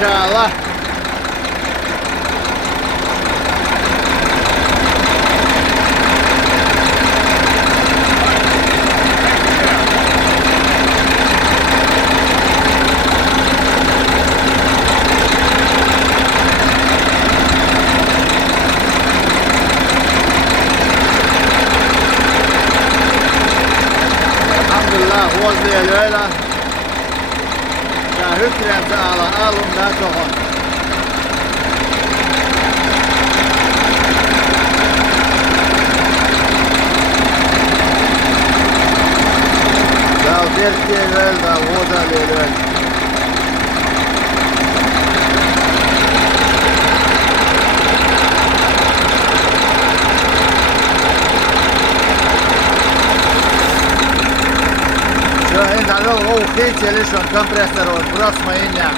inşallah. Alhamdulillah, huoltajille öyle. Ja hyggligt alla alumna tuohon. Tää on Terkkien öljyä, huoltajille öljyä. Entä on ollut kiitsellisen kompressor on brasma innan.